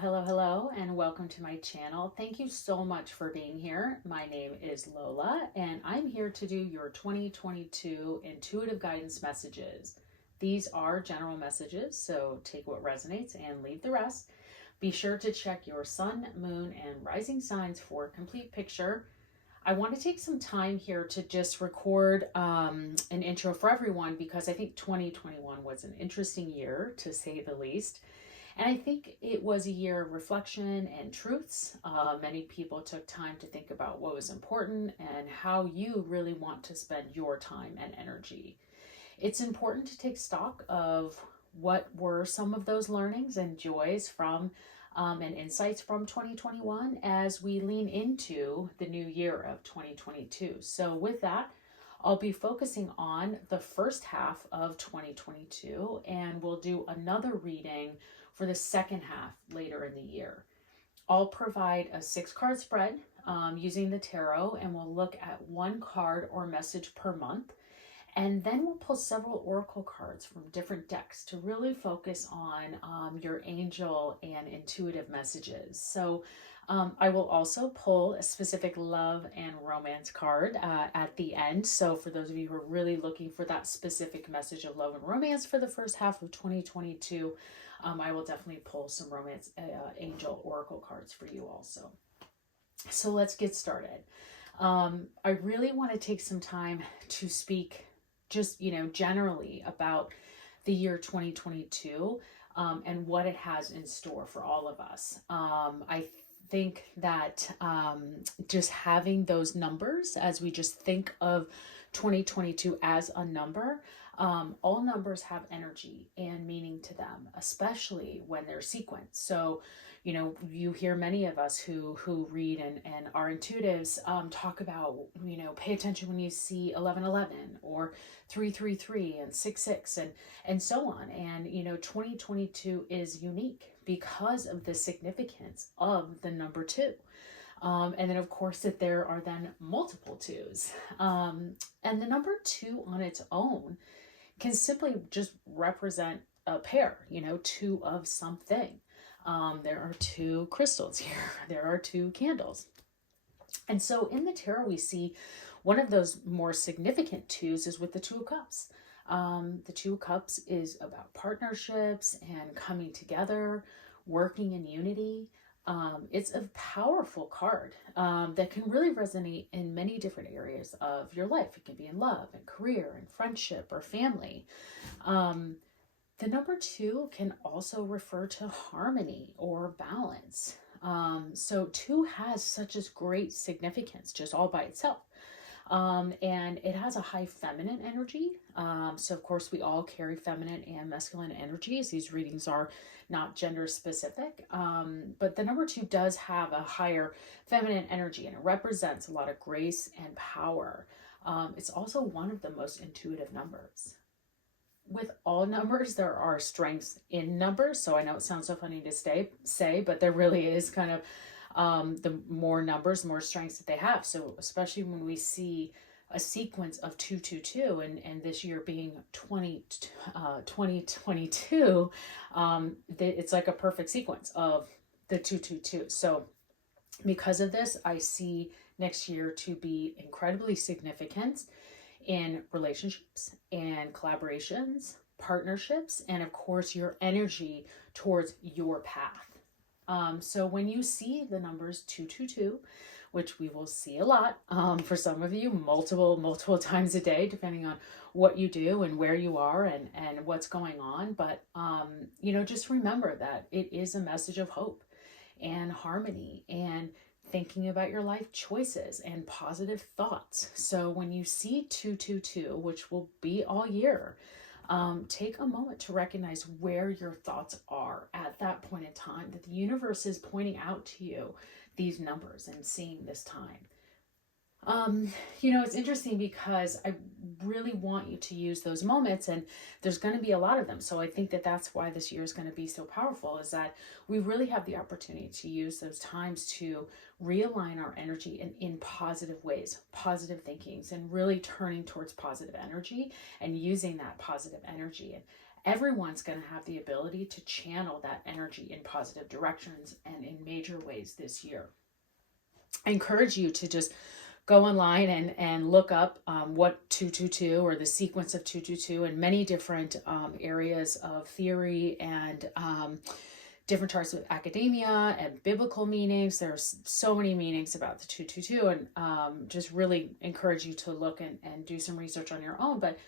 Hello, and welcome to my channel. Thank you so much for being here. My name is Lola, and I'm here to do your 2022 intuitive guidance messages. These are general messages, so take what resonates and leave the rest. Be sure to check your sun, moon, and rising signs for a complete picture. I want to take some time here to just record an intro for everyone because I think 2021 was an interesting year, to say the least. And I think it was a year of reflection and truths. Many people took time to think about what was important and how you really want to spend your time and energy. It's important to take stock of what were some of those learnings and joys from and insights from 2021 as we lean into the new year of 2022. So with that, I'll be focusing on the first half of 2022, and we'll do another reading for the second half later in the year. I'll provide a 6-card spread using the tarot, and we'll look at one card or message per month. And then we'll pull several oracle cards from different decks to really focus on your angel and intuitive messages. So I will also pull a specific love and romance card at the end. So for those of you who are really looking for that specific message of love and romance for the first half of 2022, I will definitely pull some romance angel oracle cards for you also. So let's get started. I really want to take some time to speak just, generally about the year 2022 and what it has in store for all of us. I think that just having those numbers, as we just think of 2022 as a number, all numbers have energy and meaning to them, especially when they're sequenced. So, you hear many of us who read and are intuitives talk about, pay attention when you see 1111 or 333 and 66 and so on. And, 2022 is unique because of the significance of the number 2. And then, of course, that there are then multiple 2s. And the number 2 on its own can simply just represent a pair, 2 of something. There are 2 crystals here. There are 2 candles. And so in the tarot, we see one of those more significant 2s is with the 2 of Cups. The 2 of Cups is about partnerships and coming together, working in unity. It's a powerful card that can really resonate in many different areas of your life. It can be in love and career and friendship or family. The number 2 can also refer to harmony or balance. So 2 has such a great significance just all by itself. And it has a high feminine energy. So of course we all carry feminine and masculine energies. These readings are not gender specific. But the number 2 does have a higher feminine energy, and it represents a lot of grace and power. It's also one of the most intuitive numbers. With all numbers, there are strengths in numbers. So I know it sounds so funny to say, but there really is kind of the more numbers, more strengths that they have. So especially when we see a sequence of 222 and this year being 2022, it's like a perfect sequence of the 222. So because of this, I see next year to be incredibly significant in relationships and collaborations, partnerships, and of course your energy towards your path. So when you see the numbers 222, which we will see a lot for some of you multiple times a day, depending on what you do and where you are and what's going on. But, just remember that it is a message of hope and harmony and thinking about your life choices and positive thoughts. So when you see 222, which will be all year, take a moment to recognize where your thoughts are at that point in time, that the universe is pointing out to you these numbers and seeing this time. It's interesting because I really want you to use those moments, and there's going to be a lot of them. So I think that that's why this year is going to be so powerful, is that we really have the opportunity to use those times to realign our energy in positive ways, positive thinkings, and really turning towards positive energy and using that positive energy everyone's going to have the ability to channel that energy in positive directions and in major ways this year. I encourage you to just go online and look up what 222 or the sequence of 222 and many different areas of theory and different parts of academia and biblical meanings. There's so many meanings about the 222, and just really encourage you to look and do some research on your own. But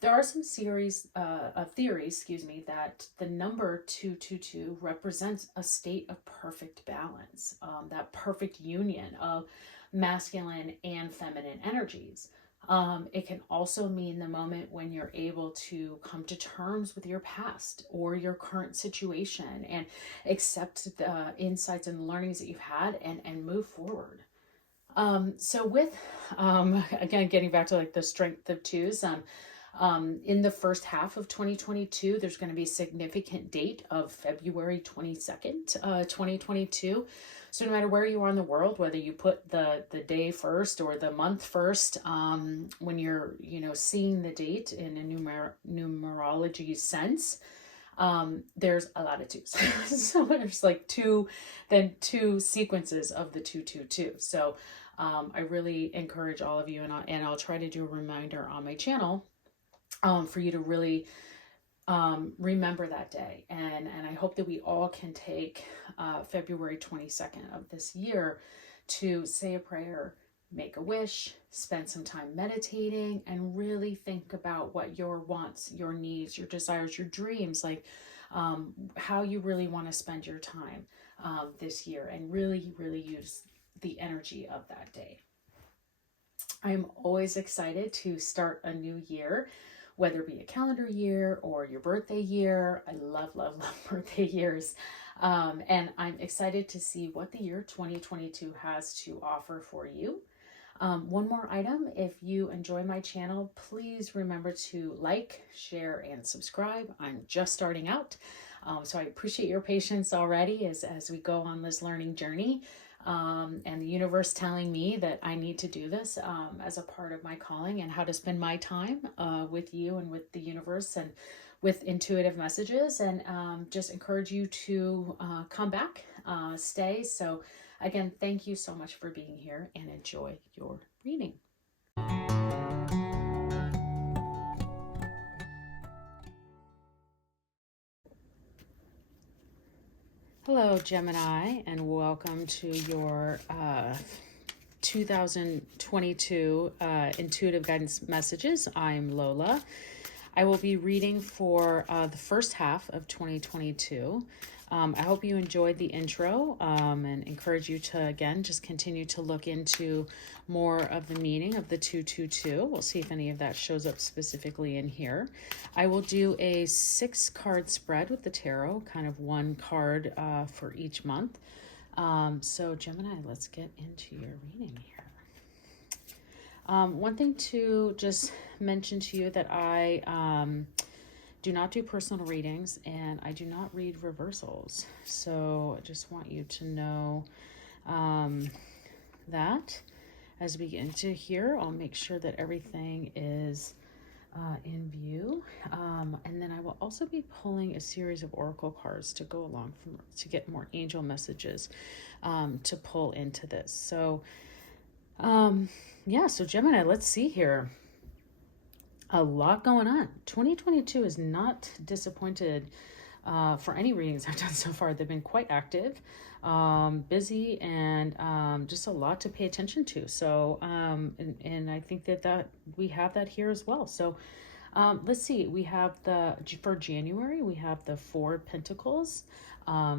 there are some series of theories, that the number 222 represents a state of perfect balance, that perfect union of masculine and feminine energies. It can also mean the moment when you're able to come to terms with your past or your current situation and accept the insights and learnings that you've had and move forward. So with, again, getting back to like the strength of twos, in the first half of 2022, there's going to be a significant date of February 22nd, 2022. So no matter where you are in the world, whether you put the day first or the month first, when you're, seeing the date in a numerology sense, there's a lot of twos. So there's like two sequences of the 222. So I really encourage all of you, and I'll try to do a reminder on my channel for you to really remember that day. And I hope that we all can take February 22nd of this year to say a prayer, make a wish, spend some time meditating, and really think about what your wants, your needs, your desires, your dreams, like how you really want to spend your time this year, and really, really use the energy of that day. I'm always excited to start a new year, whether it be a calendar year or your birthday year. I love, love, love birthday years. And I'm excited to see what the year 2022 has to offer for you. One more item, if you enjoy my channel, please remember to like, share, and subscribe. I'm just starting out, so I appreciate your patience already as we go on this learning journey. And the universe telling me that I need to do this as a part of my calling, and how to spend my time with you and with the universe and with intuitive messages, and just encourage you to come back, stay. So again, thank you so much for being here, and enjoy your reading. Hello, Gemini, and welcome to your 2022 intuitive guidance messages. I'm Lola. I will be reading for the first half of 2022. I hope you enjoyed the intro, and encourage you to, again, just continue to look into more of the meaning of the 222. We'll see if any of that shows up specifically in here. I will do a 6-card spread with the tarot, kind of one card for each month. So Gemini, let's get into your reading here. One thing to just mention to you, that I do not do personal readings, and I do not read reversals. So I just want you to know that as we get into here, I'll make sure that everything is in view. And then I will also be pulling a series of oracle cards to go along to get more angel messages to pull into this. So so Gemini, let's see here. A lot going on. 2022 is not disappointed for any readings I've done so far. They've been quite active, busy, and just a lot to pay attention to. So, and I think that we have that here as well. So let's see. We have for January, we have the 4 of Pentacles.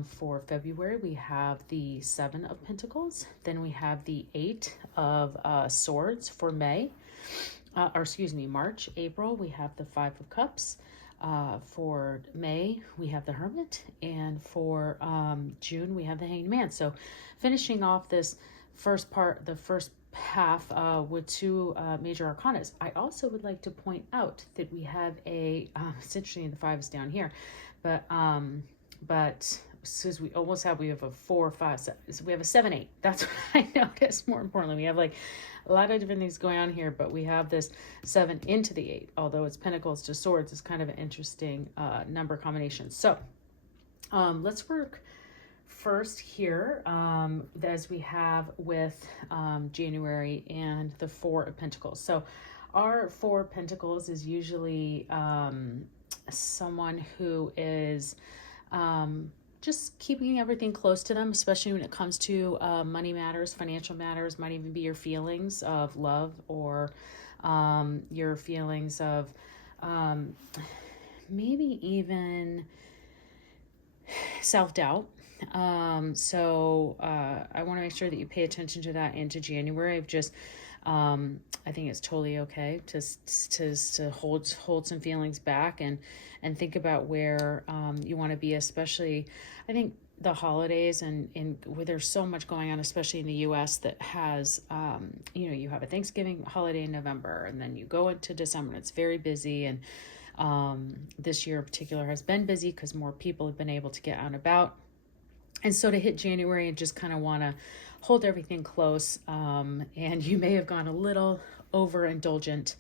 For February, we have the 7 of Pentacles. Then we have the 8 of Swords for May. March. April, we have the 5 of Cups. For May, we have the Hermit. And for June, we have the Hanged Man. So finishing off this first half with 2 major arcanas. I also would like to point out that we have it's interesting, the 5 is down here, but since we almost have, we have a 4, 5, 7, so we have a 7, 8. That's what I noticed. More importantly, we have like a lot of different things going on here, but we have this 7 into the 8, although it's pentacles to swords. It's kind of an interesting number combination. So let's work first here as we have with January and the 4 of Pentacles. So our 4 of Pentacles is usually someone who is just keeping everything close to them, especially when it comes to money matters, financial matters, might even be your feelings of love or your feelings of maybe even self-doubt. So I want to make sure that you pay attention to that into January. I've just I think it's totally okay to hold some feelings back and think about where you want to be, especially I think the holidays and where there's so much going on, especially in the US that has you have a Thanksgiving holiday in November, and then you go into December and it's very busy, and this year in particular has been busy because more people have been able to get out and about. And so to hit January and just kind of want to hold everything close, and you may have gone a little overindulgent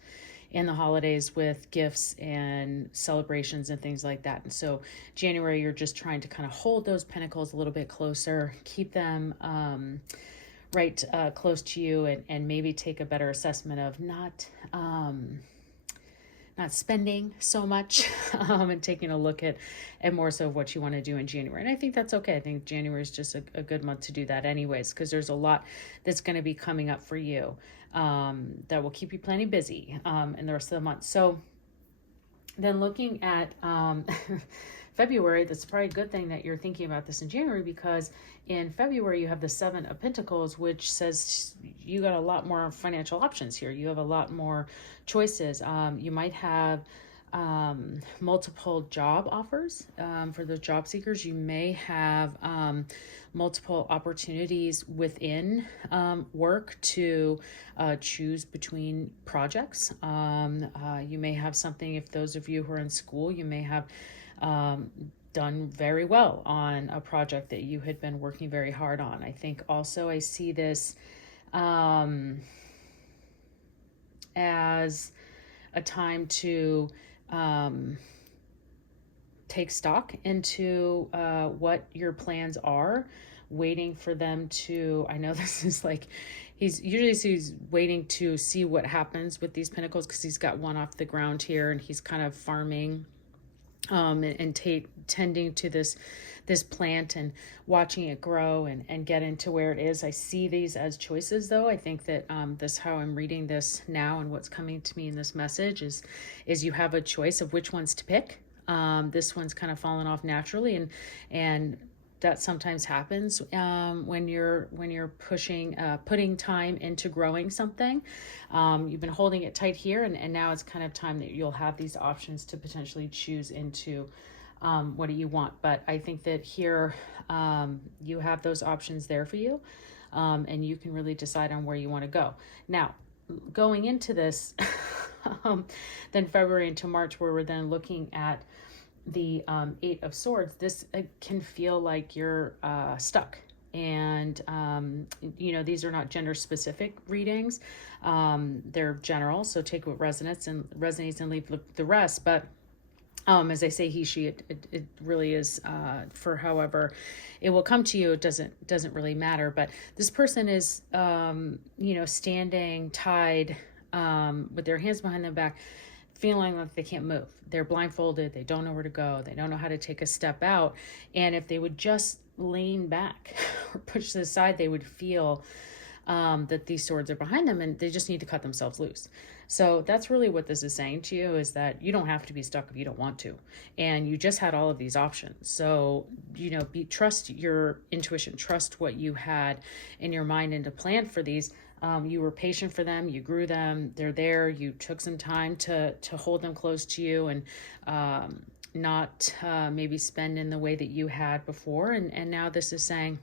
in the holidays with gifts and celebrations and things like that. And so January, you're just trying to kind of hold those pentacles a little bit closer, keep them right close to you, and maybe take a better assessment of not spending so much and taking a look at more so what you want to do in January. And I think that's okay. I think January is just a good month to do that anyways, because there's a lot that's going to be coming up for you that will keep you plenty busy in the rest of the month. So then looking at February, that's probably a good thing that you're thinking about this in January, because in February you have the 7 of Pentacles, which says you got a lot more financial options here. You have a lot more choices. You might have multiple job offers for the job seekers. You may have multiple opportunities within work to choose between projects. You may have something, if those of you who are in school, you may have done very well on a project that you had been working very hard on. I think also I see this as a time to take stock into what your plans are, waiting for them to, I know this is like, he's waiting to see what happens with these pentacles, because he's got one off the ground here and he's kind of farming and tending to this plant and watching it grow and get into where it is. I see these as choices, though. I think that this, how I'm reading this now and what's coming to me in this message is you have a choice of which ones to pick. This one's kind of fallen off naturally, and that sometimes happens when you're putting time into growing something. You've been holding it tight here, and now it's kind of time that you'll have these options to potentially choose into what do you want. But I think that here you have those options there for you, and you can really decide on where you want to go. Now, going into this, then February into March, where we're then looking at the 8 of Swords, this can feel like you're stuck. And, these are not gender specific readings. They're general. So take what resonates and leave the rest. But as I say, he, she, it really is for however it will come to you. It doesn't really matter. But this person is, standing tied with their hands behind their back, feeling like they can't move. They're blindfolded. They don't know where to go. They don't know how to take a step out. And if they would just lean back or push to the side, they would feel that these swords are behind them, and they just need to cut themselves loose. So that's really what this is saying to you, is that you don't have to be stuck if you don't want to. And you just had all of these options. So, trust your intuition, trust what you had in your mind and to plan for these. You were patient for them, you grew them, they're there, you took some time to hold them close to you, and not maybe spend in the way that you had before. And now this is saying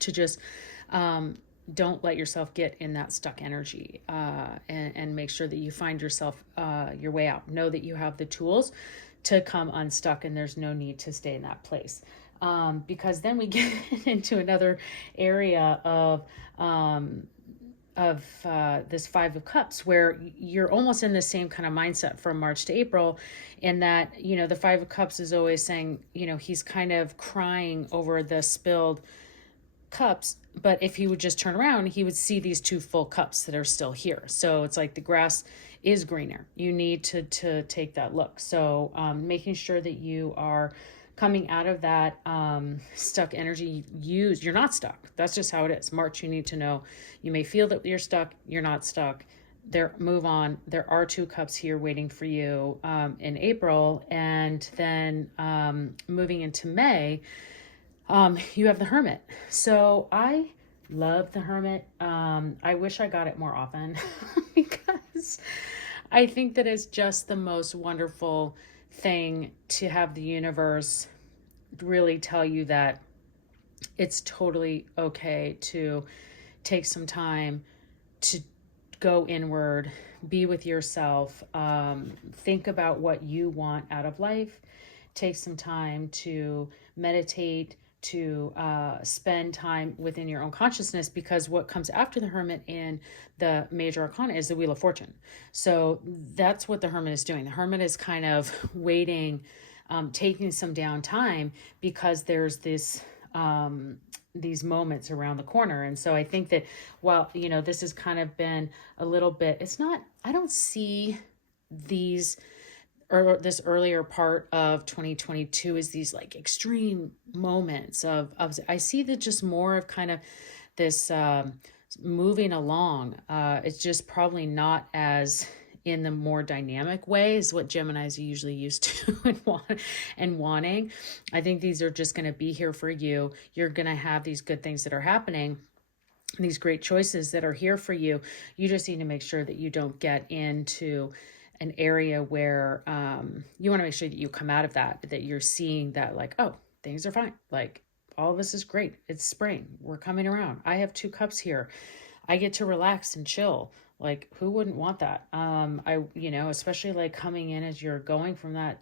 to just don't let yourself get in that stuck energy, and make sure that you find yourself your way out. Know that you have the tools to come unstuck, and there's no need to stay in that place. because then we get into another area of this Five of Cups, where you're almost in the same kind of mindset from March to April, in that, you know, the Five of Cups is always saying, you know, he's kind of crying over the spilled cups, but if he would just turn around, he would see these two full cups that are still here. So it's like the grass is greener. You need to take that look. So making sure that you are coming out of that stuck energy. You're not stuck. That's just how it is. March, you need to know, you may feel that you're stuck. You're not stuck. Move on. There are two cups here waiting for you in April. And then moving into May, you have the Hermit. So I love the Hermit. I wish I got it more often because I think that it's just the most wonderful thing to have the universe really tell you that it's totally okay to take some time to go inward, be with yourself, think about what you want out of life, take some time to meditate, to spend time within your own consciousness, because what comes after the Hermit in the major arcana is the Wheel of Fortune. So that's what the Hermit is doing. The Hermit is kind of waiting, taking some downtime, because there's this these moments around the corner. And so I think that, well, you know, this has kind of been a little bit, it's not, I don't see these, or this earlier part of 2022 is these like extreme moments of I see that just more of kind of this moving along. It's just probably not as in the more dynamic way is what Geminis are usually used to and wanting. I think these are just going to be here for you. You're going to have these good things that are happening, these great choices that are here for you. You just need to make sure that you don't get into an area where you want to make sure that you come out of that you're seeing that like, oh, things are fine. Like, all of this is great. It's spring. We're coming around. I have two cups here. I get to relax and chill. Like, who wouldn't want that? Especially like coming in as you're going from that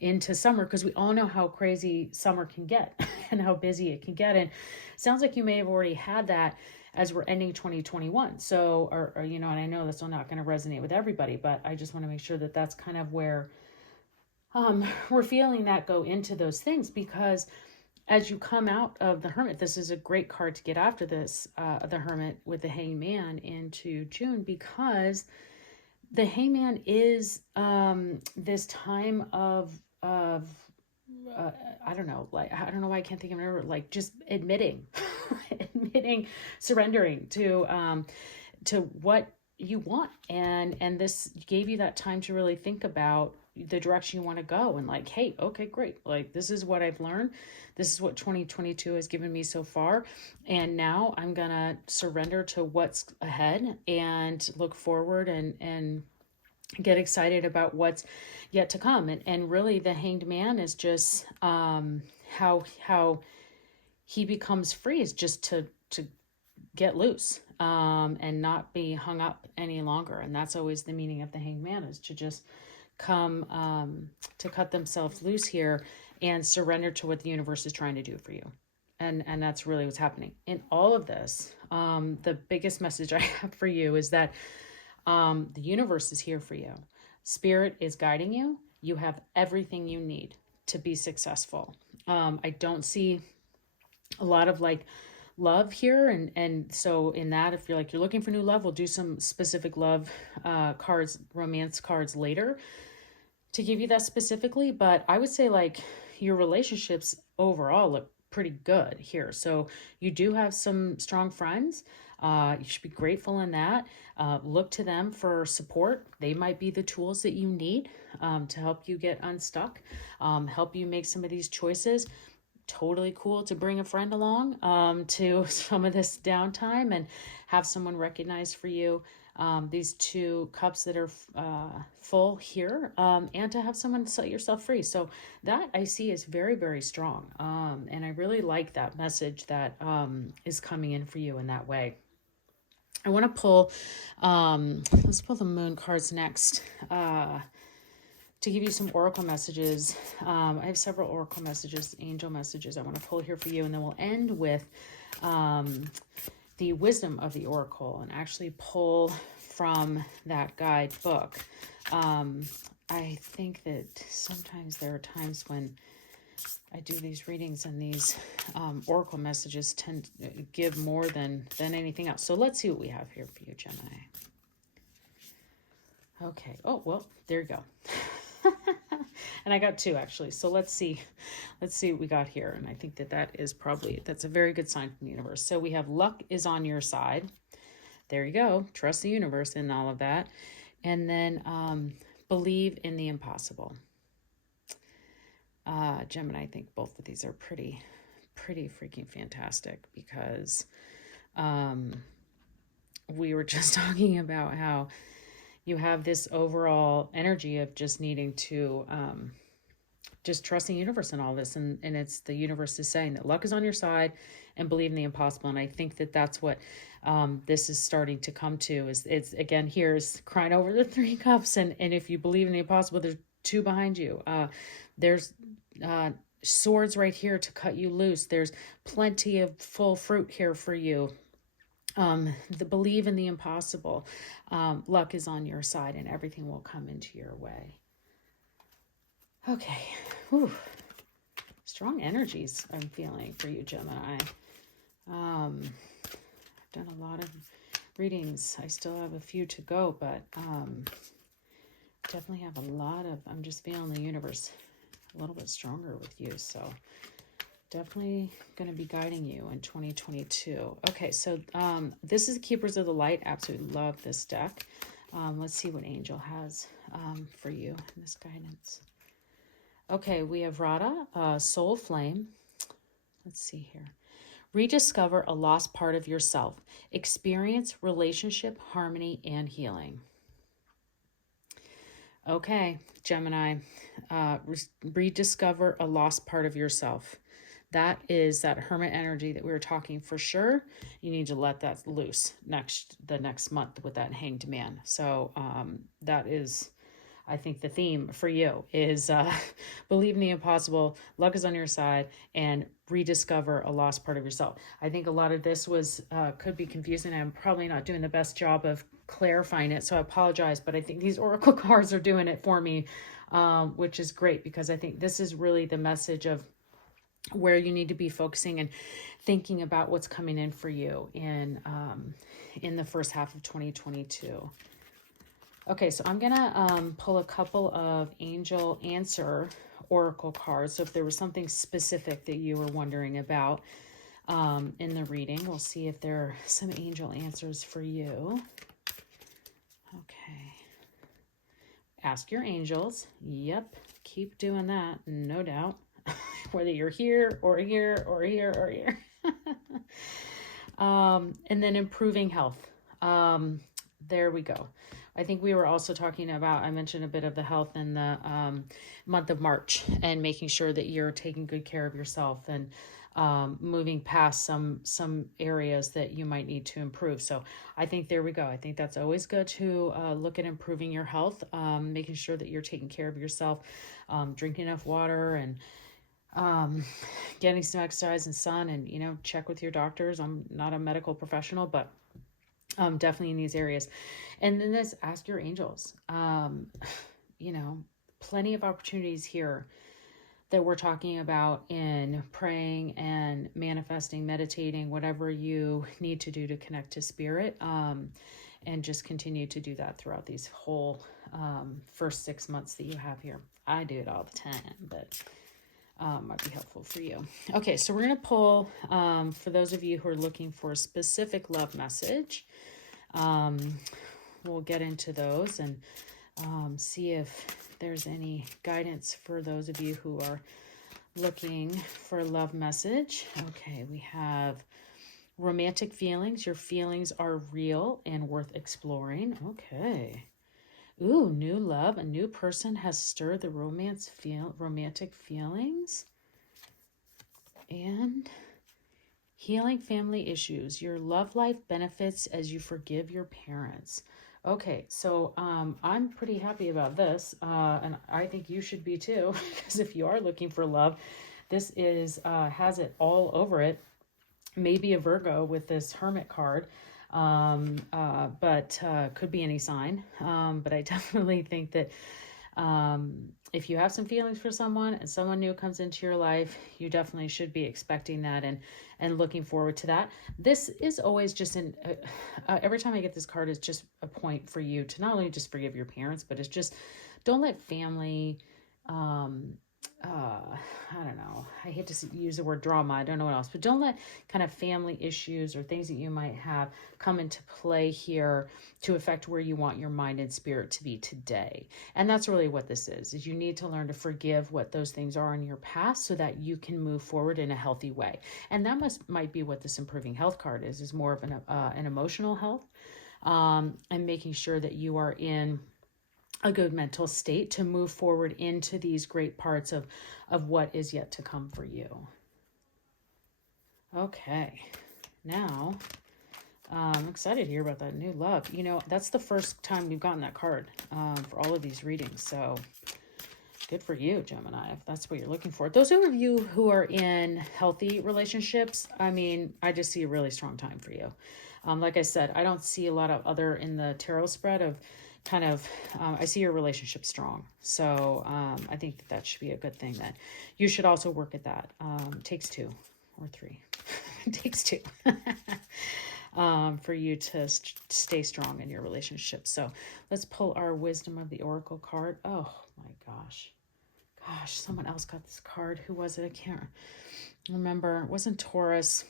into summer, because we all know how crazy summer can get and how busy it can get. And it sounds like you may have already had that as we're ending 2021. So, or and I know that's not going to resonate with everybody, but I just want to make sure that that's kind of where we're feeling that go into those things, because as you come out of the Hermit, this is a great card to get after this, the Hermit with the Hangman into June, because the Hangman is this time of I don't know why I can't think of it, like just admitting, surrendering to what you want, and this gave you that time to really think about the direction you want to go, and like, hey, okay, great, like this is what I've learned, this is what 2022 has given me so far, and now I'm gonna surrender to what's ahead and look forward and get excited about what's yet to come. And really the Hanged Man is just how he becomes free is just to get loose and not be hung up any longer. And that's always the meaning of the Hanged Man, is to just come to cut themselves loose here and surrender to what the universe is trying to do for you. And that's really what's happening in all of this. The biggest message I have for you is that the universe is here for you. Spirit is guiding you. You have everything you need to be successful. I don't see a lot of like love here. And so in that, if you're looking for new love, we'll do some specific love cards, romance cards later to give you that specifically. But I would say like your relationships overall look pretty good here. So you do have some strong friends. You should be grateful in that. Look to them for support. They might be the tools that you need to help you get unstuck, help you make some of these choices. Totally cool to bring a friend along to some of this downtime and have someone recognize for you these two cups that are full here, and to have someone set yourself free. So that I see is very, very strong. And I really like that message that is coming in for you in that way. I want to pull, let's pull the moon cards next. to give you some oracle messages. I have several oracle messages, angel messages I want to pull here for you. And then we'll end with the wisdom of the oracle and actually pull from that guide book. I think that sometimes there are times when I do these readings and these oracle messages tend to give more than anything else. So let's see what we have here for you, Gemini. Okay. Oh, well, there you go. And I got two actually. So let's see what we got here. And I think that is probably, that's a very good sign from the universe. So we have luck is on your side. There you go. Trust the universe in all of that. And then believe in the impossible. Gemini, I think both of these are pretty freaking fantastic because we were just talking about how you have this overall energy of just needing to just trust the universe in all this. And it's the universe is saying that luck is on your side and believe in the impossible. And I think that that's what this is starting to come to is it's again, here's crying over the 3 cups. And if you believe in the impossible, there's 2 behind you. There's swords right here to cut you loose. There's plenty of full fruit here for you. The believe in the impossible. Luck is on your side and everything will come into your way. Okay. Whew. Strong energies I'm feeling for you, Gemini. I've done a lot of readings. I still have a few to go, but definitely have a lot of, I'm just feeling the universe a little bit stronger with you. So definitely going to be guiding you in 2022. Okay, so this is Keepers of the Light. Absolutely love this deck. Let's see what angel has for you in this guidance. Okay, we have Radha, Soul Flame. Let's see here. Rediscover a lost part of yourself. Experience relationship, harmony, and healing. Okay, Gemini, rediscover a lost part of yourself. That is that hermit energy that we were talking for sure. You need to let that loose the next month with that hanged man. So that is, I think the theme for you is believe in the impossible, luck is on your side, and rediscover a lost part of yourself. I think a lot of this was could be confusing. I'm probably not doing the best job of clarifying it, so I apologize, but I think these oracle cards are doing it for me, which is great because I think this is really the message of where you need to be focusing and thinking about what's coming in for you in the first half of 2022. Okay, so I'm gonna pull a couple of angel answer oracle cards. So if there was something specific that you were wondering about in the reading, we'll see if there are some angel answers for you. Okay. Ask your angels. Yep, keep doing that, no doubt. Whether you're here or here or here or here. And then improving health. There we go. I think we were also talking about, I mentioned a bit of the health in the month of March and making sure that you're taking good care of yourself and moving past some areas that you might need to improve. So I think there we go. I think that's always good to look at improving your health, making sure that you're taking care of yourself, drinking enough water and getting some exercise and sun and, check with your doctors. I'm not a medical professional, but definitely in these areas. And then ask your angels, plenty of opportunities here that we're talking about in praying and manifesting, meditating, whatever you need to do to connect to spirit, and just continue to do that throughout these whole first 6 months that you have here. I do it all the time, but might be helpful for you. Okay, so we're going to pull, for those of you who are looking for a specific love message, we'll get into those and see if there's any guidance for those of you who are looking for a love message. Okay, we have romantic feelings. Your feelings are real and worth exploring. Okay. Ooh, new love. A new person has stirred the romantic feelings. And healing family issues. Your love life benefits as you forgive your parents. Okay, so I'm pretty happy about this, and I think you should be too, because if you are looking for love, this is has it all over it. Maybe a Virgo with this Hermit card, but could be any sign. But I definitely think that if you have some feelings for someone and someone new comes into your life, you definitely should be expecting that and looking forward to that. This is always just every time I get this card, it's just a point for you to not only just forgive your parents, but it's just don't let family, um, I don't know, I hate to use the word drama, I don't know what else, but don't let kind of family issues or things that you might have come into play here to affect where you want your mind and spirit to be today. And that's really what this is you need to learn to forgive what those things are in your past so that you can move forward in a healthy way. And that might be what this improving health card is more of an emotional health, and making sure that you are in a good mental state to move forward into these great parts of what is yet to come for you. Okay, now I'm excited to hear about that new love. You know, that's the first time we've gotten that card for all of these readings. So good for you, Gemini, if that's what you're looking for. Those of you who are in healthy relationships, I mean, I just see a really strong time for you. Like I said, I don't see a lot of other in the tarot spread of kind of, I see your relationship strong. So I think that should be a good thing that you should also work at that. Takes two or three. It takes two. For you to stay strong in your relationship. So let's pull our Wisdom of the Oracle card. Oh my gosh. Gosh, someone else got this card. Who was it? I can't remember. It wasn't Taurus.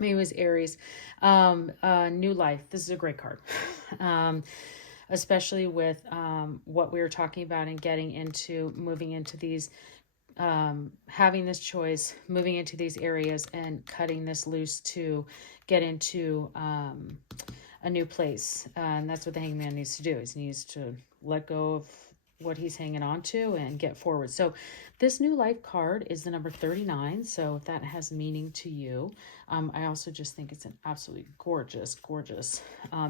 Maybe it was Aries. New life. This is a great card. Especially with what we were talking about and getting into, moving into these, having this choice, moving into these areas and cutting this loose to get into a new place. And that's what the Hangman needs to do. He needs to let go of what he's hanging on to and get forward. So this new life card is the number 39. So if that has meaning to you, I also just think it's an absolutely gorgeous, gorgeous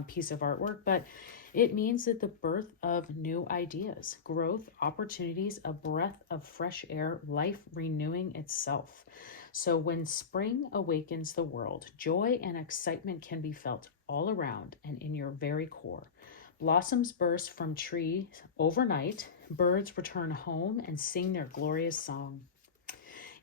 piece of artwork. But it means that the birth of new ideas, growth, opportunities, a breath of fresh air, life renewing itself. So when spring awakens the world, joy and excitement can be felt all around and in your very core. Blossoms burst from trees overnight, birds return home and sing their glorious song.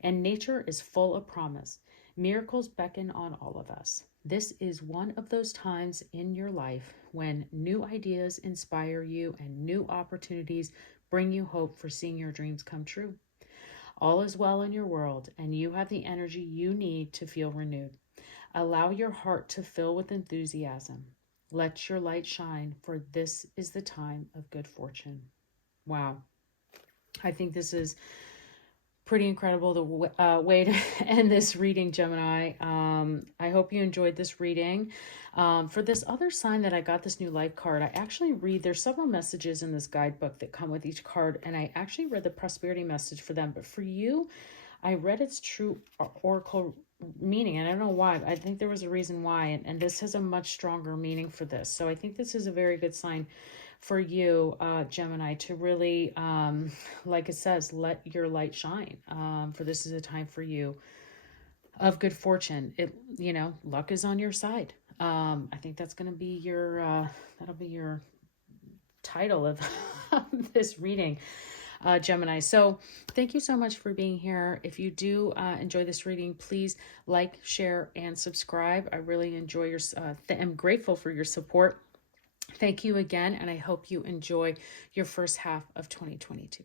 And nature is full of promise. Miracles beckon on all of us. This is one of those times in your life when new ideas inspire you and new opportunities bring you hope for seeing your dreams come true. All is well in your world, and you have the energy you need to feel renewed. Allow your heart to fill with enthusiasm. Let your light shine, for this is the time of good fortune. Wow. I think this is pretty incredible, the way to end this reading, Gemini. I hope you enjoyed this reading. For this other sign that I got this new life card, I actually read, there's several messages in this guidebook that come with each card, and I actually read the prosperity message for them. But for you, I read its true oracle meaning, and I don't know why. I think there was a reason why, and this has a much stronger meaning for this. So I think this is a very good sign for you, Gemini, to really, like it says, let your light shine. For this is a time for you of good fortune. Luck is on your side. I think that's going to be your, that'll be your title of this reading, Gemini. So thank you so much for being here. If you do enjoy this reading, please like, share, and subscribe. I really enjoy your, I'm grateful for your support. Thank you again, and I hope you enjoy your first half of 2022.